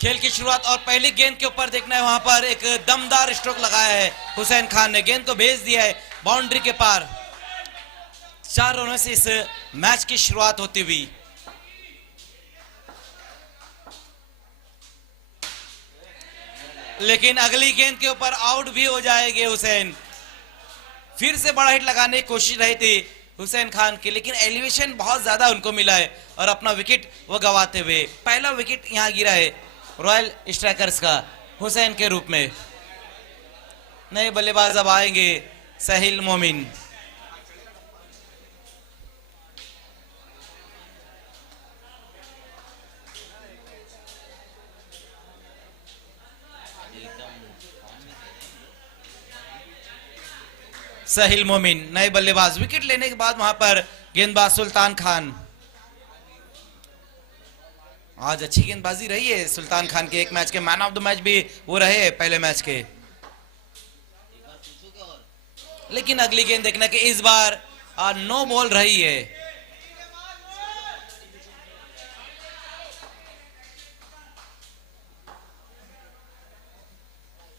खेल की शुरुआत और पहली गेंद के ऊपर देखना है, वहां पर एक दमदार स्ट्रोक लगाया है हुसैन खान ने, गेंद को भेज दिया है बाउंड्री के पार। 4 रनों से इस मैच की शुरुआत होती हुई। लेकिन अगली गेंद के ऊपर आउट भी हो जाएंगे हुसैन। फिर से बड़ा हिट लगाने की कोशिश रही थी हुसैन खान की, लेकिन एलिवेशन बहुत ज्यादा उनको मिला है और अपना विकेट वो गवाते हुए पहला विकेट यहां गिरा है रॉयल स्ट्राइकर्स का हुसैन के रूप में। नए बल्लेबाज अब आएंगे साहिल मोमिन। साहिल मोमिन नए बल्लेबाज। विकेट लेने के बाद वहां पर गेंदबाज सुल्तान खान। आज अच्छी गेंदबाजी रही है सुल्तान खान के, एक मैच के मैन ऑफ द मैच भी वो रहे पहले मैच के। लेकिन अगली गेंद देखना कि इस बार नो बॉल रही है।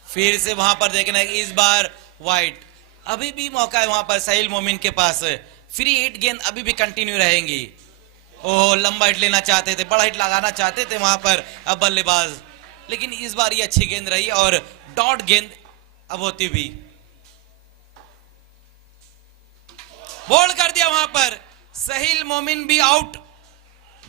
फिर से वहां पर देखना है कि इस बार वाइट। अभी भी मौका है वहां पर साहिल मोमिन के पास। फ्री हिट गेंद अभी भी कंटिन्यू रहेंगी। ओह, लंबा हिट लेना चाहते थे, बड़ा हिट लगाना चाहते थे वहां पर अब बल्लेबाज, लेकिन इस बार ये अच्छी गेंद रही और डॉट गेंद अब होती हुई। बॉल कर दिया वहां पर साहिल मोमिन भी आउट।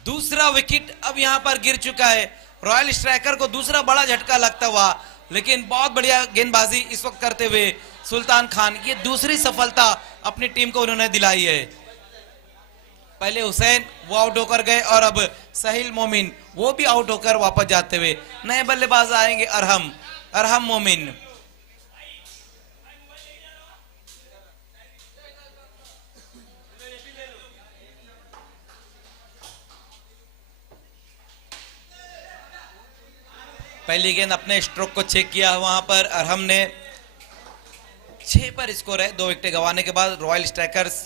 दूसरा विकेट अब यहां पर गिर चुका है। रॉयल स्ट्राइकर को दूसरा बड़ा झटका लगता हुआ, लेकिन बहुत बढ़िया गेंदबाजी इस वक्त करते हुए सुल्तान खान, ये दूसरी सफलता अपनी टीम को उन्होंने दिलाई है। पहले हुसैन वो आउट होकर गए और अब साहिल मोमिन वो भी आउट होकर वापस जाते हुए। नए बल्लेबाज आएंगे अरहम मोमिन। पहली गेंद अपने स्ट्रोक को चेक किया वहां पर अरहम ने। 6 पर स्कोर है 2 विकेट गंवाने के बाद रॉयल स्ट्राइकर्स।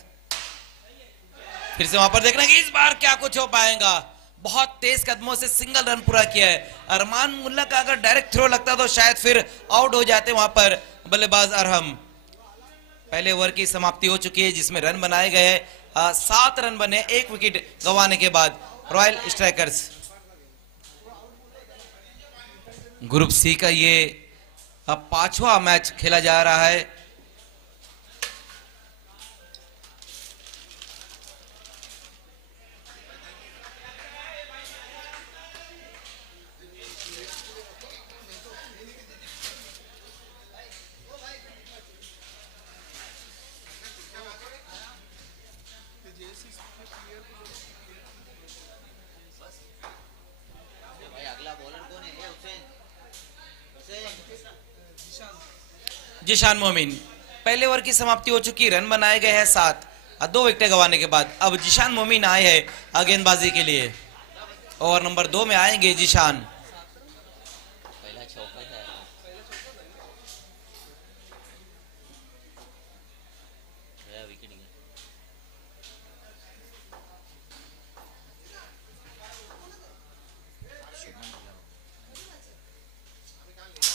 फिर से वहां पर देखना कि इस बार क्या कुछ हो पाएगा। बहुत तेज कदमों से सिंगल रन पूरा किया है। अरमान मुल्ला का अगर डायरेक्ट थ्रो लगता तो शायद फिर आउट हो जाते वहां पर बल्लेबाज अरहम। पहले ओवर की समाप्ति हो चुकी है जिसमें रन बनाए गए हैं 7 रन बने 1 विकेट गंवाने के बाद रॉयल स्ट्राइकर्स। ग्रुप सी का ये अब 5वां मैच खेला जा रहा है। जिशान मोमिन। पहले ओवर की समाप्ति हो चुकी, रन बनाए गए हैं 7 और 2 विकेट गंवाने के बाद अब जिशान मोमिन आए हैं गेंदबाजी के लिए। ओवर नंबर 2 में आएंगे जिशान।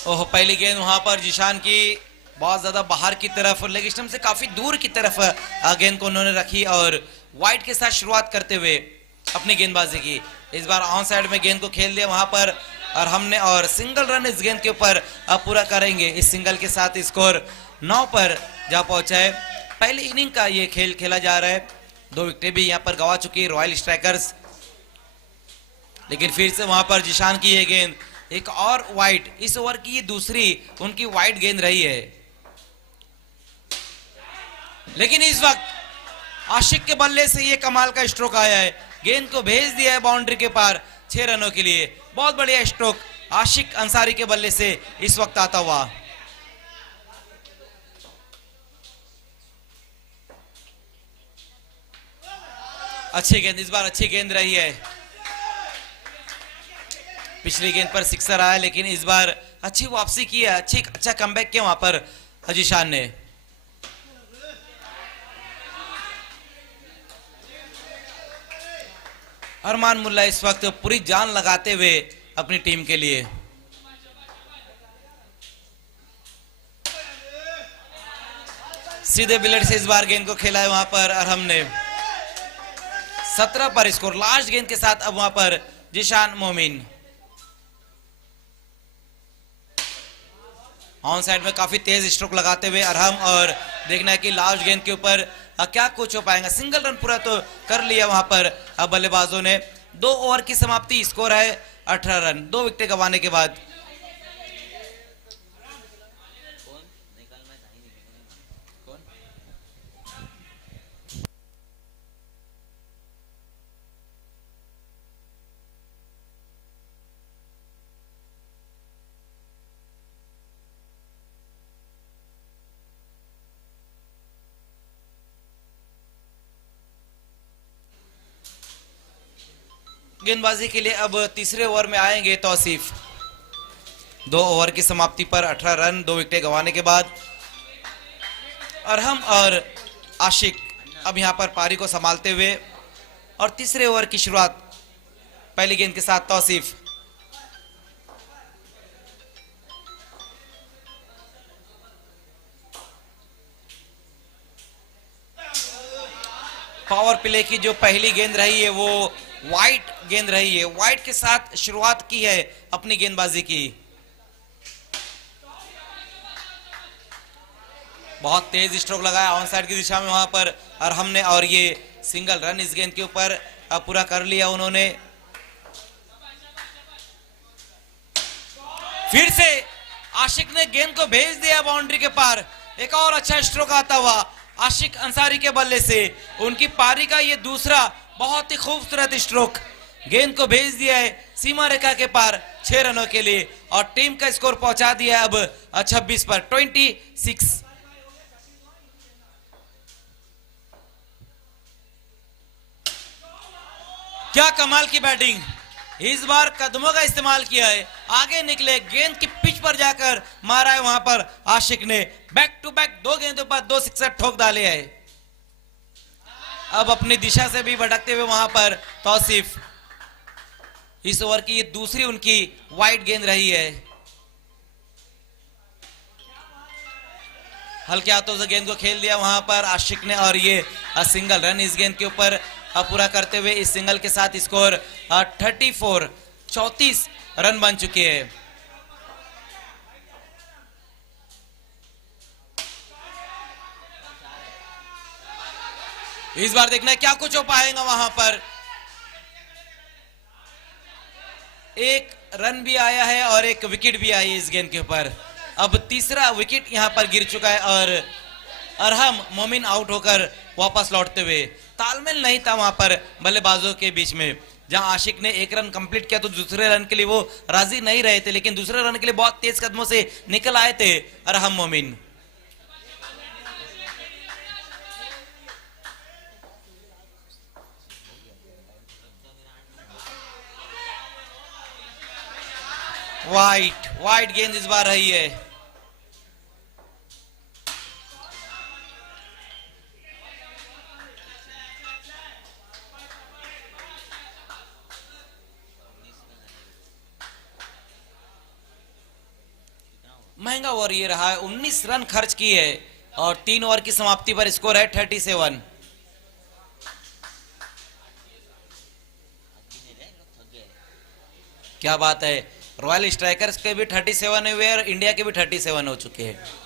ओह, पहली गेंद वहां पर जिशान की बहुत ज्यादा बाहर की तरफ, लेग स्टंप से काफी दूर की तरफ गेंद को उन्होंने रखी और वाइड के साथ शुरुआत करते हुए अपनी गेंदबाजी की। इस बार ऑन साइड में गेंद को खेल दिया वहां पर और हमने और सिंगल रन इस गेंद के ऊपर पूरा करेंगे। इस सिंगल के साथ स्कोर 9 पर जा पहुंचा है। पहली इनिंग का ये खेल खेला जा रहा है। 2 विकेटें भी यहाँ पर गंवा चुकी है रॉयल स्ट्राइकर्स। लेकिन फिर से वहां पर जिशान की ये गेंद, एक और वाइड। इस ओवर की ये दूसरी उनकी वाइड गेंद रही है। लेकिन इस वक्त आशिक के बल्ले से ये कमाल का स्ट्रोक आया है। गेंद को भेज दिया है बाउंड्री के पार 6 रनों के लिए। बहुत बढ़िया स्ट्रोक आशिक अंसारी के बल्ले से इस वक्त आता हुआ। अच्छी गेंद, इस बार अच्छी गेंद रही है। पिछली गेंद पर सिक्सर आया, लेकिन इस बार अच्छी वापसी की है, अच्छा कमबैक किया वहां पर जिशान ने। अरमान मुल्ला इस वक्त पूरी जान लगाते हुए अपनी टीम के लिए। सीधे बिलेट से इस बार गेंद को खेला है वहां पर अरहम ने। 17 पर स्कोर। लास्ट गेंद के साथ अब वहां पर जिशान मोमिन। ऑन साइड में काफी तेज स्ट्रोक लगाते हुए अरहम, और देखना है कि लास्ट गेंद के ऊपर क्या कुछ हो पाएगा। सिंगल रन पूरा तो कर लिया वहां पर बल्लेबाजों ने। 2 ओवर की समाप्ति, स्कोर है 18 रन 2 विकेट गंवाने के बाद। गेंदबाजी के लिए अब तीसरे ओवर में आएंगे तौसीफ। 2 ओवर की समाप्ति पर 18 रन 2 विकेट गंवाने के बाद अरहम और आशिक अब यहां पर पारी को संभालते हुए, और तीसरे ओवर की शुरुआत पहली गेंद के साथ तौसीफ। पावर प्ले की जो पहली गेंद रही है वो वाइट गेंद रही है। वाइट के साथ शुरुआत की है अपनी गेंदबाजी की। बहुत तेज स्ट्रोक लगाया ऑन साइड की दिशा में वहां पर अरहम ने, और ये सिंगल रन इस गेंद के ऊपर पूरा कर लिया उन्होंने। फिर से आशिक ने गेंद को भेज दिया बाउंड्री के पार। एक और अच्छा स्ट्रोक आता हुआ आशिक अंसारी के बल्ले से। उनकी पारी का ये दूसरा बहुत ही खूबसूरत स्ट्रोक। गेंद को भेज दिया है सीमा रेखा के पार 6 रनों के लिए, और टीम का स्कोर पहुंचा दिया है अब 26 पर 26। क्या कमाल की बैटिंग। इस बार कदमों का इस्तेमाल किया है, आगे निकले, गेंद की पिच पर जाकर मारा है वहां पर आशिक ने। बैक टू बैक 2 गेंदों पर 2 सिक्सर ठोक डाले है। अब अपनी दिशा से भी भटकते हुए वहां पर तौसीफ। इस ओवर की ये दूसरी उनकी वाइड गेंद रही है। हल्के हाथों से गेंद को खेल दिया वहां पर आशिक ने, और ये सिंगल रन इस गेंद के ऊपर पूरा करते हुए इस सिंगल के साथ स्कोर 34 रन बन चुके हैं। इस बार देखना है क्या कुछ हो पाएगा वहां पर। एक रन भी आया है और एक विकेट भी आई है इस गेंद के ऊपर। अब तीसरा विकेट यहां पर गिर चुका है, और अरहम मोमिन आउट होकर वापस लौटते हुए। तालमेल नहीं था वहां पर बल्लेबाजों के बीच में। जहां आशिक ने 1 रन कंप्लीट किया तो दूसरे रन के लिए वो राजी नहीं रहे थे, लेकिन दूसरे रन के लिए बहुत तेज कदमों से निकल आए थे अरहम मोमिन। वाइट गेंद इस बार रही है। महंगा ओवर ये रहा है। 19 रन खर्च किए है, और 3 ओवर की समाप्ति पर स्कोर है 37। क्या बात है। रॉयल स्ट्राइकर्स के भी 37 हुए और इंडिया के भी 37 हो चुके हैं।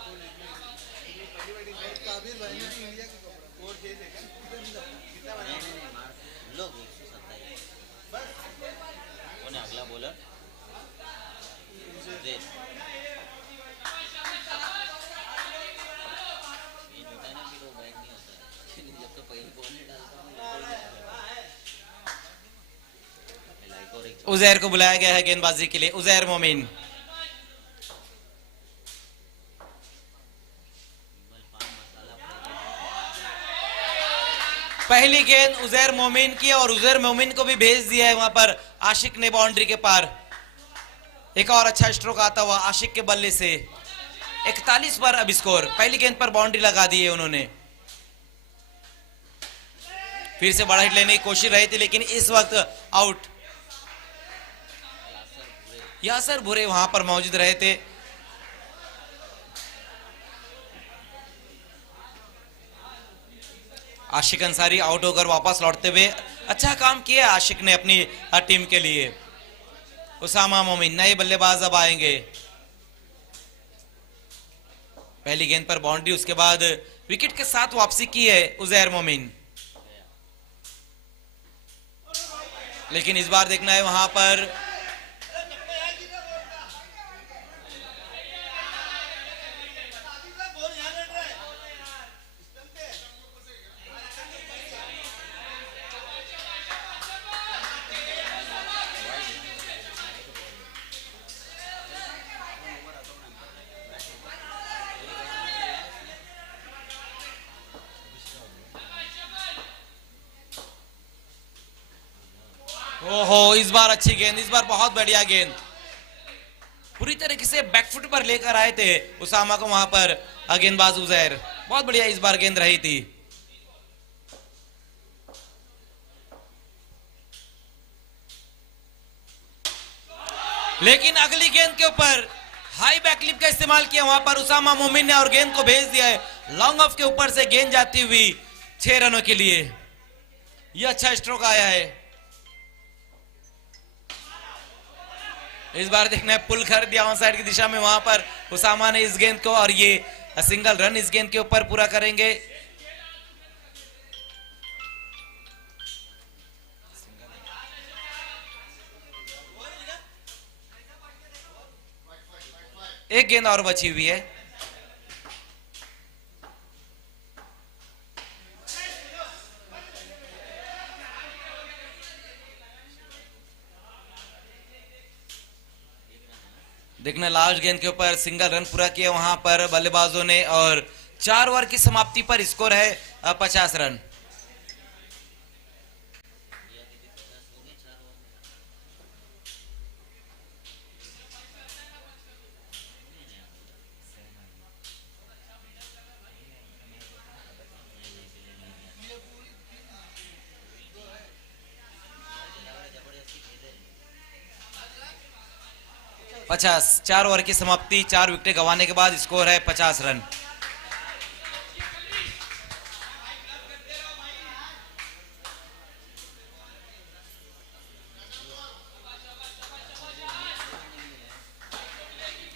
उजैर को बुलाया गया है गेंदबाजी के लिए। उजैर मोमिन। पहली गेंद उजैर मोमिन की, और उजैर मोमिन को भी भेज दिया है वहां पर आशिक ने बाउंड्री के पार। एक और अच्छा स्ट्रोक आता हुआ आशिक के बल्ले से। 41 पर अब स्कोर। पहली गेंद पर बाउंड्री लगा दी है उन्होंने। फिर से बड़ा हिट लेने की कोशिश रही थी, लेकिन इस वक्त आउट। यासर बुरे वहां पर मौजूद रहे थे। आशिक अंसारी आउट होकर वापस लौटते हुए अच्छा काम किया आशिक ने अपनी टीम के लिए। उसामा मोमिन नए बल्लेबाज अब आएंगे। पहली गेंद पर बाउंड्री, उसके बाद विकेट के साथ वापसी की है उजैर मोमिन। लेकिन इस बार देखना है वहां पर ओहो इस बार अच्छी गेंद, इस बार बहुत बढ़िया गेंद, पूरी तरीके से बैकफुट पर लेकर आए थे उसामा को वहां पर गेंदबाज उजैर। बहुत बढ़िया इस बार गेंद रही थी। लेकिन अगली गेंद के ऊपर हाई बैकलिप का इस्तेमाल किया वहां पर उसामा मोमिन ने और गेंद को भेज दिया है लॉन्ग ऑफ के ऊपर से, गेंद जाती हुई 6 रनों के लिए। यह अच्छा स्ट्रोक आया है। इस बार देखना है पुल कर दिया ऑन साइड की दिशा में वहां पर उसामा ने इस गेंद को, और ये सिंगल रन इस गेंद के ऊपर पूरा करेंगे। एक गेंद और बची हुई है। देखना लास्ट गेंद के ऊपर सिंगल रन पूरा किया वहां पर बल्लेबाजों ने, और 4 ओवर की समाप्ति पर स्कोर है 50 रन। पचास, 4 ओवर की समाप्ति, 4 विकेट गंवाने के बाद स्कोर है 50 रन।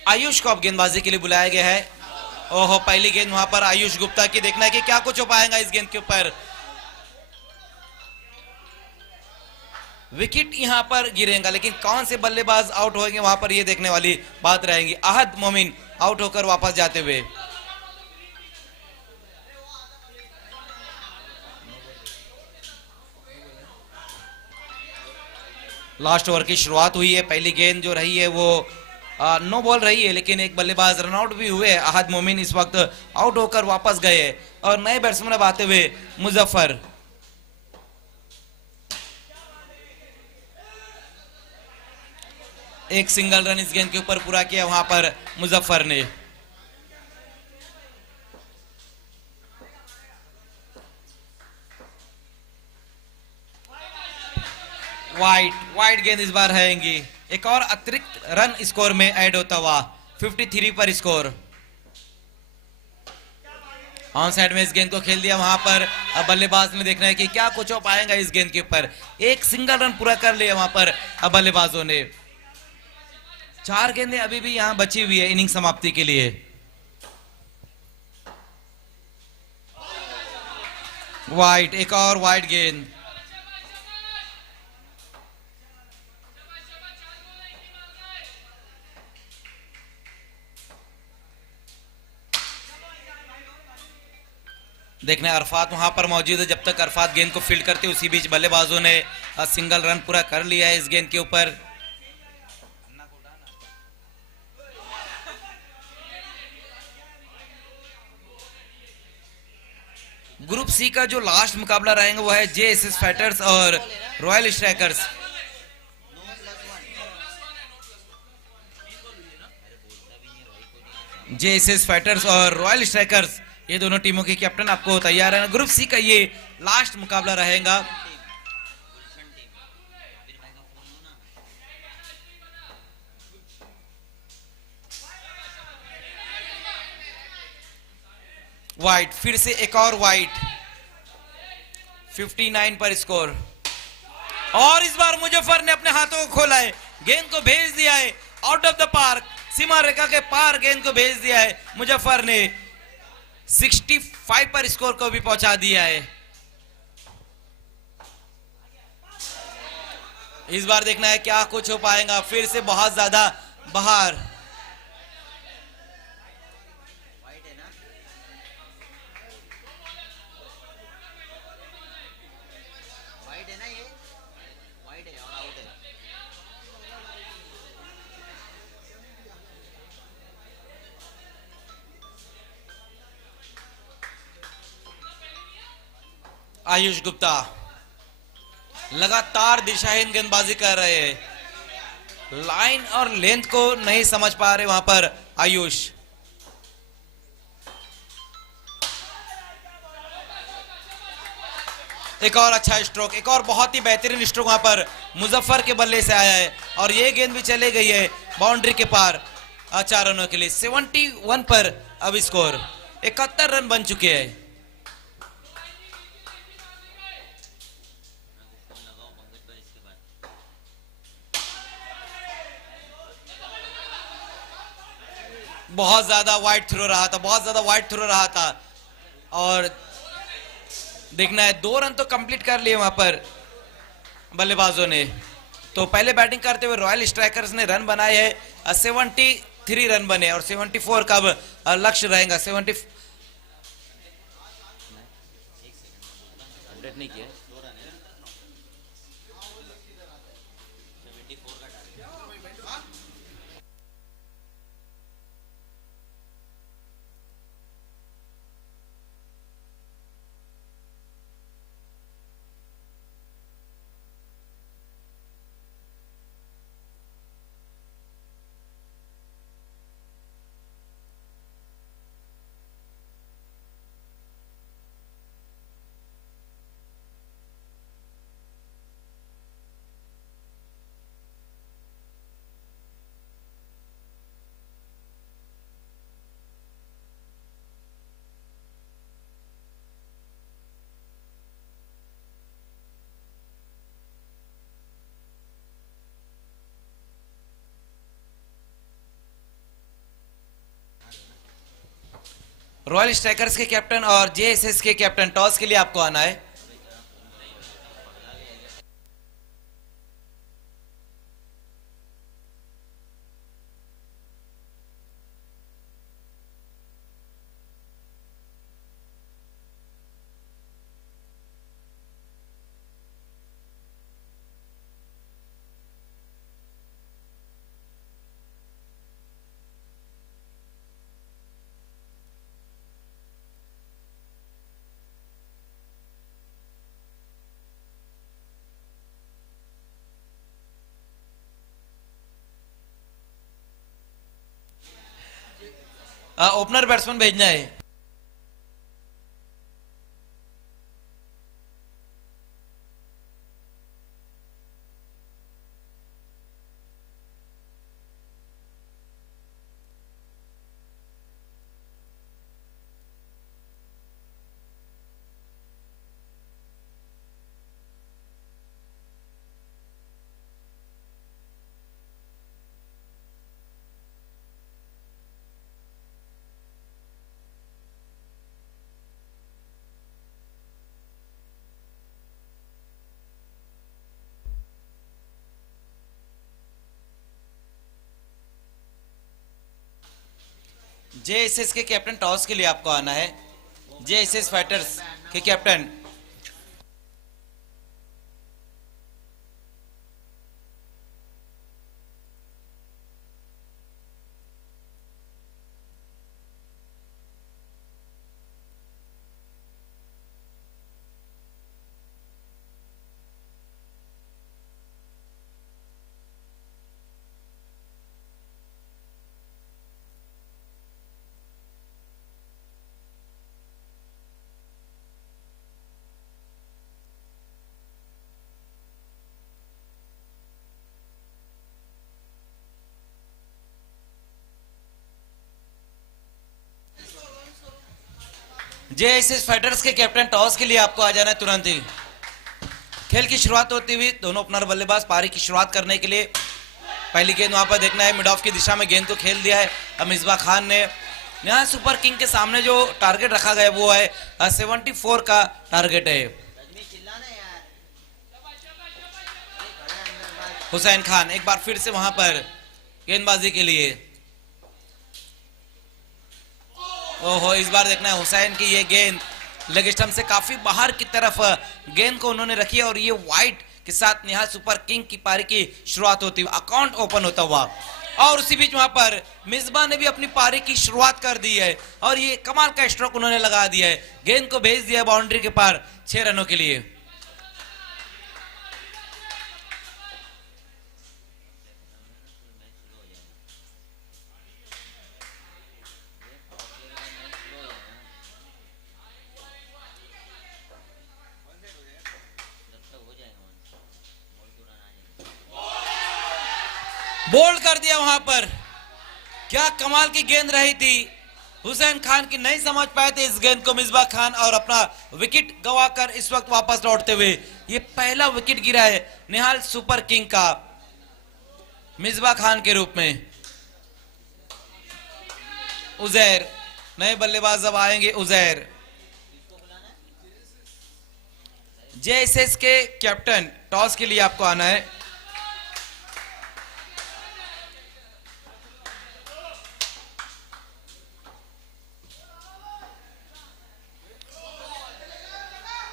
आयुष को अब गेंदबाजी के लिए बुलाया गया है। ओहो पहली गेंद वहां पर आयुष गुप्ता की, देखना है कि क्या कुछ हो पाएगा इस गेंद के ऊपर। विकेट यहां पर गिरेगा, लेकिन कौन से बल्लेबाज आउट होंगे वहां पर ये देखने वाली बात रहेगी। अहद मोमिन आउट होकर वापस जाते हुए। लास्ट ओवर की शुरुआत हुई है। पहली गेंद जो रही है वो नो बॉल रही है, लेकिन एक बल्लेबाज रनआउट भी हुए। अहद मोमिन इस वक्त आउट होकर वापस गए और नए बैट्समैन अब आते हुए मुजफ्फर। एक सिंगल रन इस गेंद के ऊपर पूरा किया वहां पर मुजफ्फर ने। वाइड गेंद इस बार रहेंगी। एक और अतिरिक्त रन स्कोर में ऐड होता हुआ 53 पर स्कोर। ऑन साइड में इस गेंद को खेल दिया वहां पर। अब बल्लेबाज ने देखना है कि क्या कुछ हो पाएगा इस गेंद के ऊपर। एक सिंगल रन पूरा कर लिया वहां पर अब बल्लेबाजों ने। 4 गेंदें अभी भी यहां बची हुई है इनिंग समाप्ति के लिए। वाइड, एक और वाइड गेंद। देखने अरफात वहां पर मौजूद है। जब तक अरफात गेंद को फील्ड करते उसी बीच बल्लेबाजों ने सिंगल रन पूरा कर लिया है इस गेंद के ऊपर। ग्रुप सी का जो लास्ट मुकाबला रहेगा वो है जेएसएस फाइटर्स और रॉयल स्ट्राइकर्स। जेएसएस फाइटर्स और रॉयल स्ट्राइकर्स, ये दोनों टीमों के कैप्टन आपको तैयार है। ग्रुप सी का ये लास्ट मुकाबला रहेगा। वाइट, फिर से एक और वाइट, 59 पर स्कोर। और इस बार मुजफ्फर ने अपने हाथों को खोला है, गेंद को भेज दिया है आउट ऑफ द पार्क, सीमा रेखा के पार गेंद को भेज दिया है मुजफ्फर ने। 65 पर स्कोर को भी पहुंचा दिया है। इस बार देखना है क्या कुछ हो पाएगा, फिर से बहुत ज्यादा बाहर। आयुष गुप्ता लगातार दिशाहीन गेंदबाजी कर रहे हैं, लाइन और लेंथ को नहीं समझ पा रहे वहां पर आयुष। एक और अच्छा स्ट्रोक, एक और बहुत ही बेहतरीन स्ट्रोक वहां पर मुजफ्फर के बल्ले से आया है और ये गेंद भी चले गई है बाउंड्री के पार 4 रनों के लिए। 71 पर अब स्कोर, 71 रन बन चुके हैं। बहुत ज्यादा वाइड थ्रो रहा था, बहुत ज्यादा वाइड थ्रो रहा था और देखना है 2 रन तो कंप्लीट कर लिए वहां पर बल्लेबाजों ने। तो पहले बैटिंग करते हुए रॉयल स्ट्राइकर्स ने रन बनाए हैं, 73 रन बने और 74 का अब लक्ष्य रहेगा। 70 नहीं किया रॉयल स्ट्राइकर्स के कैप्टन और जेएसएस के कैप्टन, टॉस के लिए आपको आना है। ओपनर बैट्समैन भेजना है। जेएसएस के कैप्टन, टॉस के लिए आपको आना है। जेएसएस फाइटर्स के कैप्टन, जेएसएस फाइटर्स के कैप्टन टॉस के लिए आपको आ जाना है तुरंत ही। खेल की शुरुआत होती हुई दोनों ओपनर बल्लेबाज पारी की शुरुआत करने के लिए। पहली गेंद वहां पर देखना है, मिड ऑफ की दिशा में गेंद को खेल दिया है अब मिसबा खान ने। यहाँ सुपर किंग के सामने जो टारगेट रखा गया वो है 74 का टारगेट है। हुसैन खान एक बार फिर से वहां पर गेंदबाजी के लिए। ओहो, इस बार देखना है हुसैन की ये गेंद लेग स्टंप से काफी बाहर की तरफ गेंद को उन्होंने रखी है और ये वाइट के साथ निहाल सुपर किंग की पारी की शुरुआत होती हुई, अकाउंट ओपन होता हुआ। और उसी बीच वहां पर मिसबा ने भी अपनी पारी की शुरुआत कर दी है और ये कमाल का स्ट्रोक उन्होंने लगा दिया है, गेंद को भेज दिया बाउंड्री के पार 6 रनों के लिए। बोल्ड कर दिया वहां पर, क्या कमाल की गेंद रही थी। हुसैन खान की नहीं समझ पाए थे इस गेंद को मिसबा खान और अपना विकेट गंवाकर इस वक्त वापस लौटते हुए ये पहला विकेट गिरा है निहाल सुपर किंग का मिसबा खान के रूप में। उजैर नए बल्लेबाज अब आएंगे। उजैर जेएसएस के कैप्टन, टॉस के लिए आपको आना है।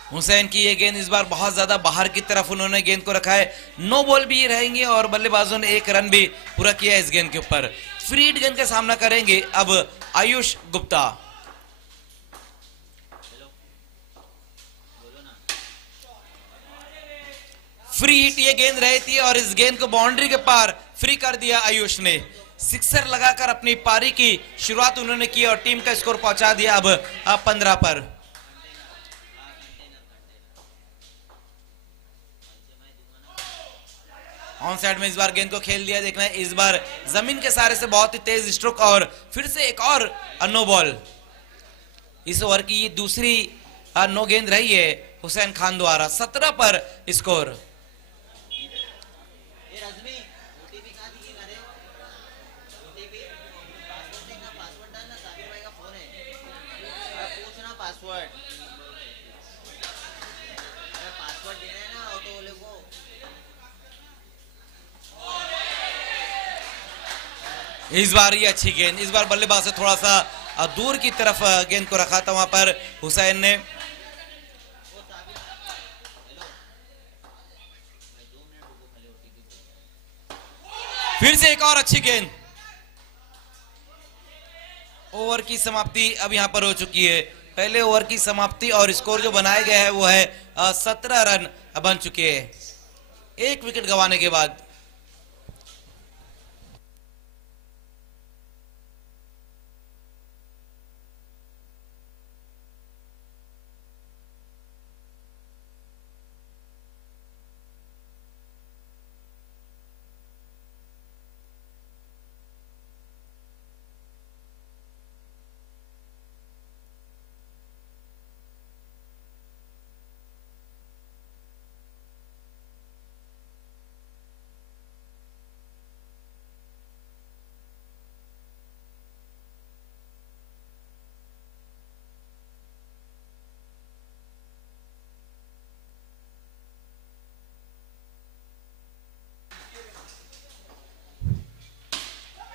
हुसैन की ये गेंद इस बार बहुत ज्यादा बाहर की तरफ उन्होंने गेंद को रखा है, नो बॉल भी रहेंगे और बल्लेबाजों ने 1 रन भी पूरा किया है इस गेंद के ऊपर। फ्रीड गेंद का सामना करेंगे अब आयुष गुप्ता। फ्री हिट ये गेंद रही थी और इस गेंद को बाउंड्री के पार फ्री कर दिया आयुष ने। सिक्सर लगाकर अपनी पारी की शुरुआत उन्होंने की और टीम का स्कोर पहुंचा दिया अब 15 पर। ऑन साइड में इस बार गेंद को खेल दिया, देखना है इस बार जमीन के सहारे से बहुत ही तेज स्ट्रोक और फिर से एक और नो बॉल। इस ओवर की ये दूसरी नो गेंद रही है हुसैन खान द्वारा। 17 पर स्कोर। इस बार ये अच्छी गेंद, इस बार बल्लेबाज से थोड़ा सा दूर की तरफ गेंद को रखा था वहां पर हुसैन ने। फिर से एक और अच्छी गेंद। ओवर की समाप्ति अब यहां पर हो चुकी है। पहले ओवर की समाप्ति और स्कोर जो बनाया गया है वो है 17 रन बन चुके हैं 1 विकेट गंवाने के बाद।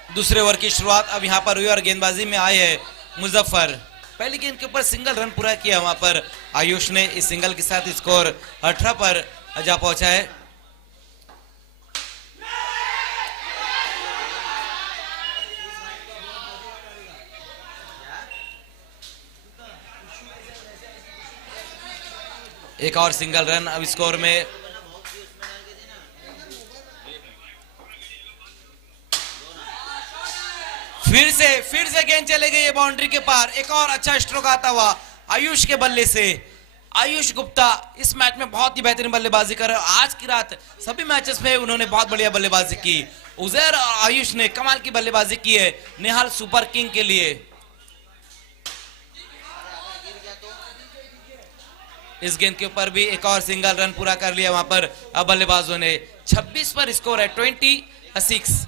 दूसरे ओवर की शुरुआत अब यहां पर हुई और गेंदबाजी में आए हैं मुजफ्फर। पहली गेंद के ऊपर सिंगल रन पूरा किया वहां पर आयुष ने। इस सिंगल के साथ स्कोर 18 पर जा पहुंचा है। एक और सिंगल रन अब स्कोर में। फिर से गेंद चले गई है बाउंड्री के पार। एक और अच्छा स्ट्रोक आता हुआ आयुष के बल्ले से। आयुष गुप्ता इस मैच में बहुत ही बेहतरीन बल्लेबाजी कर रहे हैं। आज की रात सभी मैचेस में उन्होंने बहुत बढ़िया बल्लेबाजी की। उजैर और आयुष ने कमाल की बल्लेबाजी की है निहाल सुपर किंग के लिए। इस गेंद के ऊपर भी एक और सिंगल रन पूरा कर लिया वहां पर बल्लेबाजों ने। 26 पर स्कोर है, 26।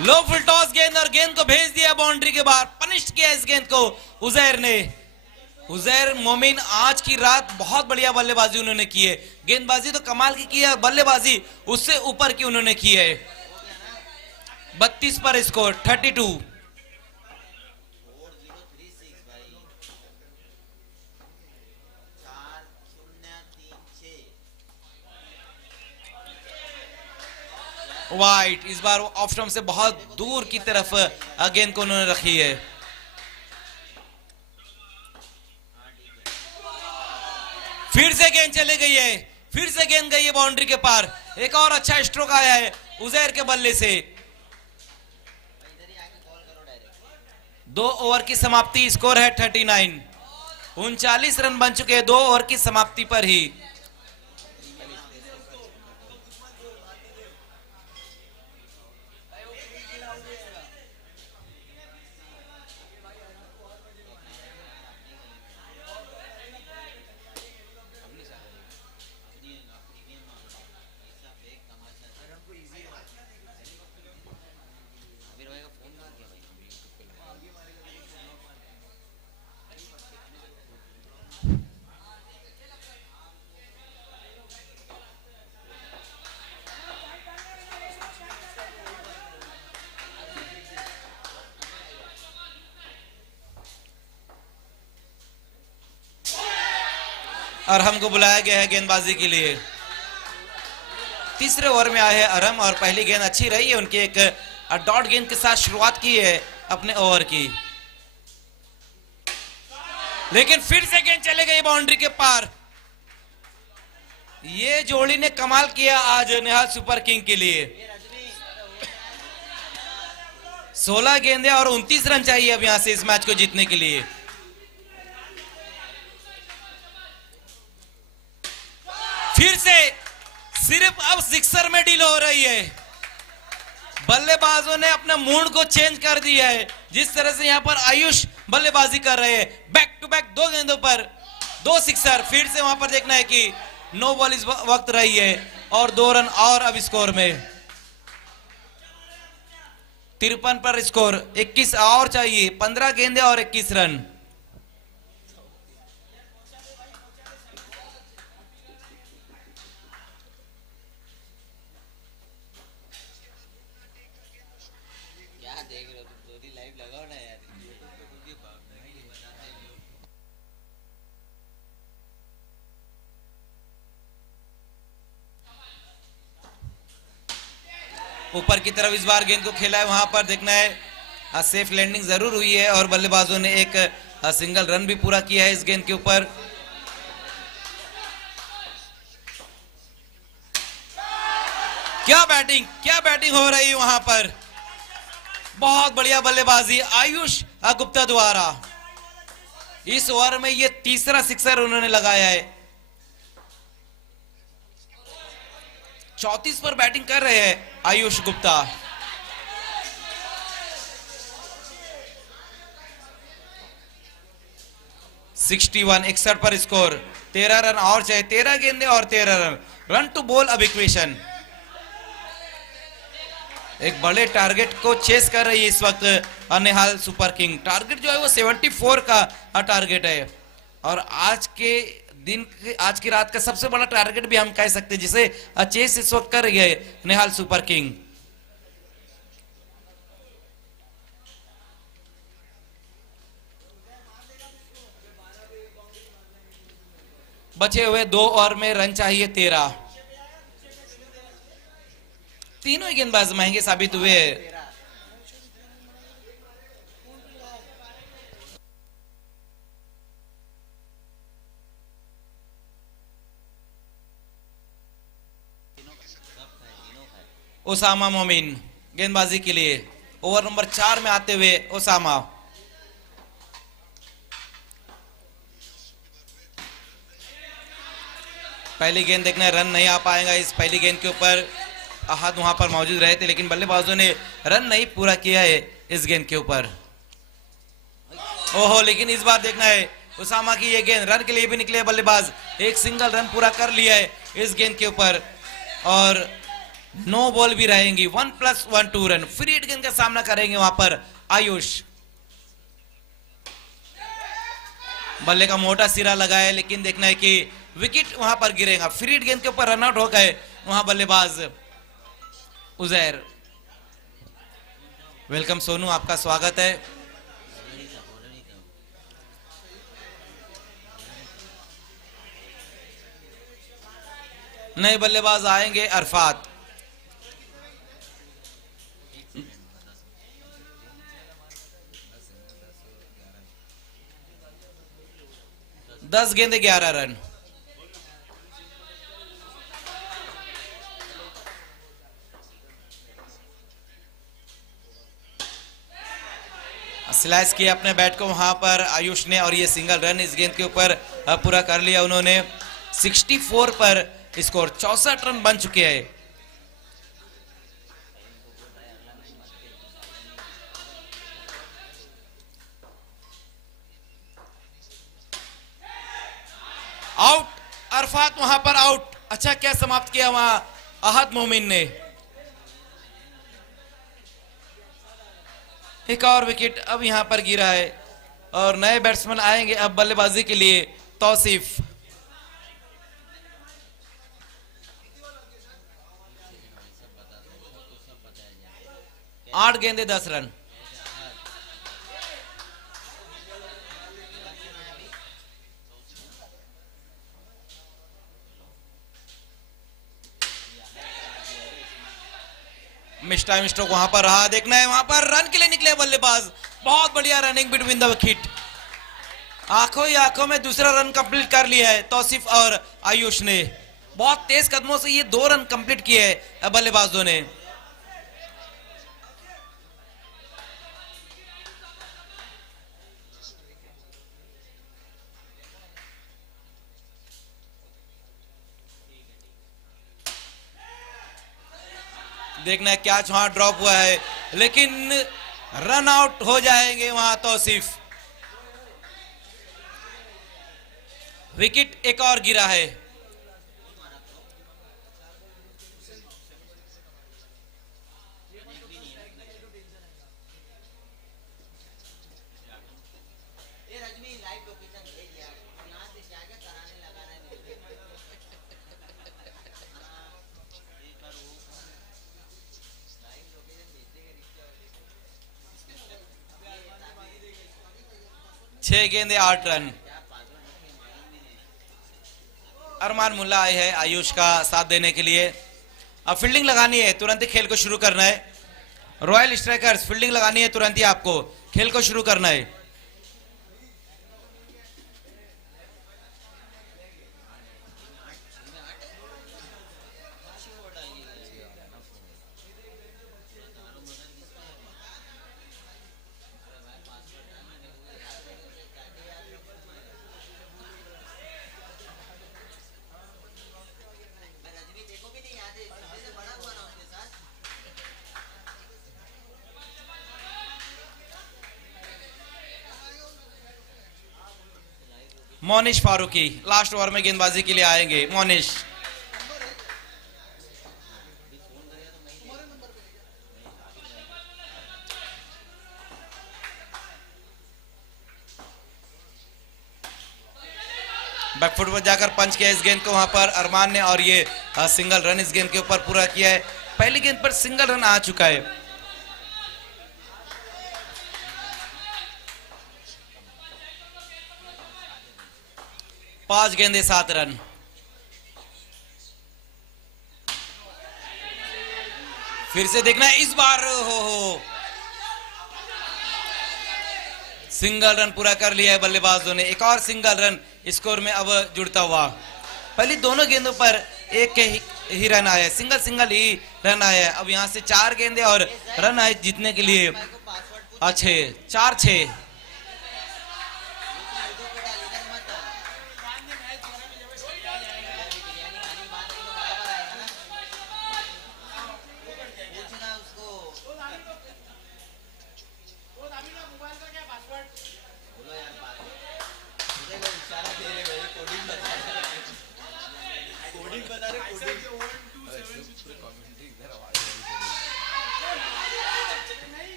लो फुल टॉस गेंद और गेंद को भेज दिया बाउंड्री के बाहर। पनिश किया इस गेंद को उजैर ने। उजैर मोमिन आज की रात बहुत बढ़िया बल्लेबाजी उन्होंने की है। गेंदबाजी तो कमाल की है, बल्लेबाजी उससे ऊपर की उन्होंने की है। 32 पर स्कोर, 32। वाइट इस बार ऑफ स्टंप से बहुत दूर की तरफ गेंद को उन्होंने रखी है। फिर से गेंद चली गई है, फिर से गेंद गई है बाउंड्री के पार। एक और अच्छा स्ट्रोक आया है उजैर के बल्ले से। 2 ओवर की समाप्ति, स्कोर है 39। 39 रन बन चुके हैं 2 ओवर की समाप्ति पर ही। अरहम को बुलाया गया है गेंदबाजी के लिए। तीसरे ओवर में आए हैं अरहम और पहली गेंद अच्छी रही है उनकी। एक डॉट गेंद के साथ शुरुआत की है अपने ओवर की, लेकिन फिर से गेंद चले गई बाउंड्री के पार। ये जोड़ी ने कमाल किया आज निहाल सुपर किंग के लिए। 16 गेंदें और 29 रन चाहिए अब यहां से इस मैच को जीतने के लिए। फिर से सिर्फ अब सिक्सर में डील हो रही है। बल्लेबाजों ने अपने मूड को चेंज कर दिया है। जिस तरह से यहां पर आयुष बल्लेबाजी कर रहे हैं, बैक टू बैक 2 गेंदों पर 2 सिक्सर। फिर से वहां पर देखना है कि नो बॉल इस वक्त रही है और 2 रन और अब स्कोर में। 53 पर स्कोर, 21 और चाहिए। 15 गेंदें और 21 रन। ऊपर की तरफ इस बार गेंद को खेला है, वहां पर देखना है सेफ लैंडिंग जरूर हुई है और बल्लेबाजों ने एक सिंगल रन भी पूरा किया है इस गेंद के ऊपर। क्या बैटिंग हो रही है वहां पर। बहुत बढ़िया बल्लेबाजी आयुष गुप्ता द्वारा। इस ओवर में ये तीसरा सिक्सर उन्होंने लगाया है। 34 पर बैटिंग कर रहे हैं आयुष गुप्ता। इकसठ पर स्कोर, 13 रन और चाहिए। 13 गेंदें और 13 रन। रन टू बॉल अब इक्वेशन। एक बड़े टारगेट को चेस कर रही है इस वक्त निहाल सुपर किंग। टारगेट जो है वो 74 का टारगेट है और आज की रात का सबसे बड़ा टारगेट भी हम कह सकते हैं, जिसे चेस इस वक्त कर रही है निहाल सुपर किंग। बचे हुए 2 ओवर में रन चाहिए 13। तीनों ही गेंदबाज महंगे साबित हुए। ओसामा मोमिन गेंदबाजी के लिए ओवर नंबर 4 में आते हुए ओसामा। पहली गेंद देखना, रन नहीं आ पाएगा इस पहली गेंद के ऊपर। अहद वहां पर मौजूद रहे थे, लेकिन बल्लेबाजों ने रन नहीं पूरा किया है इस गेंद के ऊपर। ओहो, लेकिन इस बार देखना है उसामा की ये गेंद, रन के लिए भी निकले बल्लेबाज, एक सिंगल रन पूरा कर लिया है इस गेंद के ऊपर और नो बॉल भी रहेंगी। 1+1 2 रन, फ्री हिट गेंद का सामना करेंगे वहां पर आयुष। बल्ले का मोटा सिरा लगाया, लेकिन देखना है कि विकेट वहां पर गिरेगा। फ्री हिट गेंद के ऊपर रन आउट हो गए वहां बल्लेबाज उजैर। वेलकम सोनू, आपका स्वागत है। नए बल्लेबाज आएंगे अरफात। दस गेंदे 11 रन। स्लैश किया अपने बैट को वहां पर आयुष ने और ये सिंगल रन इस गेंद के ऊपर पूरा कर लिया उन्होंने। 64 पर स्कोर, 64 रन बन चुके हैं। आउट, अरफात वहां पर आउट। अच्छा क्या समाप्त किया वहां अहद मोमिन ने। एक और विकेट अब यहां पर गिरा है और नए बैट्समैन आएंगे अब बल्लेबाजी के लिए। तौसीफ, 8 गेंदे 10 रन। मिस टाइम स्ट्रोक वहां पर रहा, देखना है वहां पर रन के लिए निकले बल्लेबाज। बहुत बढ़िया रनिंग बिटवीन द विकेट, आंखों ही आंखों में दूसरा रन कंप्लीट कर लिया है तौसीफ और आयुष ने। बहुत तेज कदमों से ये 2 रन कंप्लीट किए हैं बल्लेबाजों ने। देखना है क्या वहां ड्रॉप हुआ है, लेकिन रन आउट हो जाएंगे वहां तौसीफ। विकेट एक और गिरा है। छह गेंदे 8 रन। अरमान मुल्ला आए हैं आयुष का साथ देने के लिए। अब फील्डिंग लगानी है, तुरंत ही खेल को शुरू करना है। रॉयल स्ट्राइकर्स, फील्डिंग लगानी है तुरंत ही, आपको खेल को शुरू करना है। मोनिश फारूकी लास्ट ओवर में गेंदबाजी के लिए आएंगे। मोनिश, बैकफुट पर जाकर पंच किया इस गेंद को वहां पर अरमान ने और ये सिंगल रन इस गेंद के ऊपर पूरा किया है। पहली गेंद पर सिंगल रन आ चुका है। पांच गेंदे 7 रन। फिर से देखना है इस बार, हो सिंगल रन पूरा कर लिया है बल्लेबाजों ने। एक और सिंगल रन स्कोर में अब जुड़ता हुआ। पहले दोनों गेंदों पर एक के ही रन आया, सिंगल सिंगल ही रन आया। अब यहां से 4 गेंदे और रन आए जीतने के लिए। अच्छे 4-6।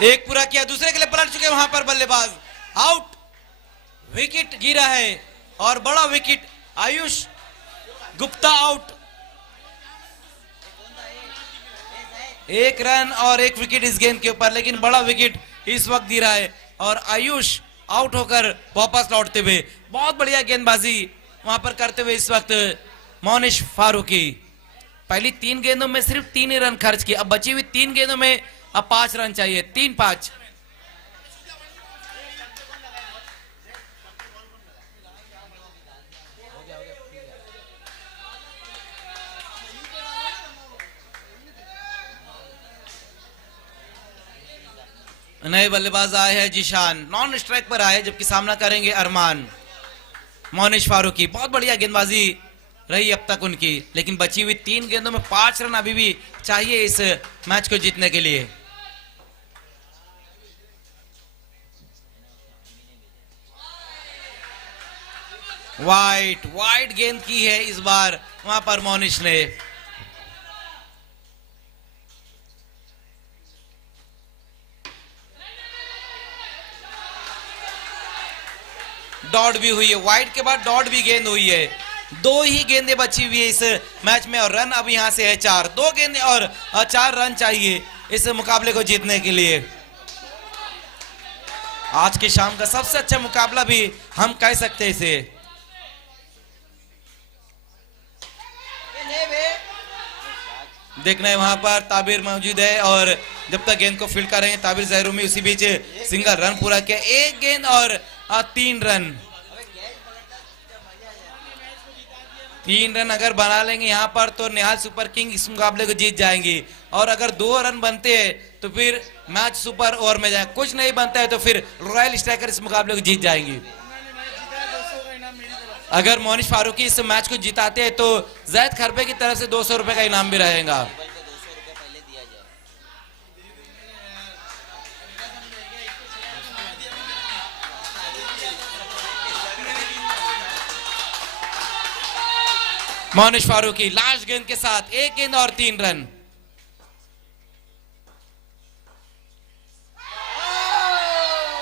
एक पूरा किया, दूसरे के लिए पलट चुके वहां पर बल्लेबाज। आउट, विकेट गिरा है और बड़ा विकेट। आयुष गुप्ता आउट। एक रन और एक विकेट इस गेंद के ऊपर, लेकिन बड़ा विकेट इस वक्त गिरा है और आयुष आउट होकर वापस लौटते हुए। बहुत बढ़िया गेंदबाजी वहां पर करते हुए इस वक्त मोनिश फारूकी। पहली 3 गेंदों में सिर्फ 3 ही रन खर्च किए, अब बची हुई 3 गेंदों में अब 5 रन चाहिए, 3-5। नए बल्लेबाज आए हैं जिशान, नॉन स्ट्राइक पर आए, जबकि सामना करेंगे अरमान। मोनिश फारूकी, बहुत बढ़िया गेंदबाजी रही अब तक उनकी, लेकिन बची हुई 3 गेंदों में 5 रन अभी भी चाहिए इस मैच को जीतने के लिए। वाइड गेंद की है इस बार वहां पर मोनिश ने। डॉट भी हुई है, वाइड के बाद डॉट भी गेंद हुई है। 2 ही गेंदें बची हुई है इस मैच में और रन अब यहां से है 4। 2 गेंदें और 4 रन चाहिए इस मुकाबले को जीतने के लिए। आज की शाम का सबसे अच्छा मुकाबला भी हम कह सकते हैं इसे। देखना है वहां पर ताबिर मौजूद है और जब तक गेंद को फील्ड करेंगे ताबिर जहरूमी, उसी बीच सिंगल रन पूरा किया। 1 गेंद और 3 रन। 3 रन अगर बना लेंगे यहां पर तो निहाल सुपर किंग इस मुकाबले को जीत जाएंगी, और अगर 2 रन बनते हैं तो फिर मैच सुपर ओवर में जाए। कुछ नहीं बनता है तो फिर रॉयल स्ट्राइकर इस मुकाबले को जीत जाएंगी। अगर मोनिश फारूकी इस मैच को जिताते हैं तो जैद खरबे की तरफ से 200 रुपए का इनाम भी रहेगा। मोनिश फारूकी लास्ट गेंद के साथ 1 गेंद और 3 रन।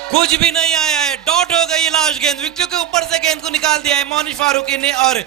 कुछ भी नहीं आया है, डॉट हो गई लास्ट गेंद। विकेट के ऊपर से गेंद को निकाल दिया है मोनिश फारूकी ने और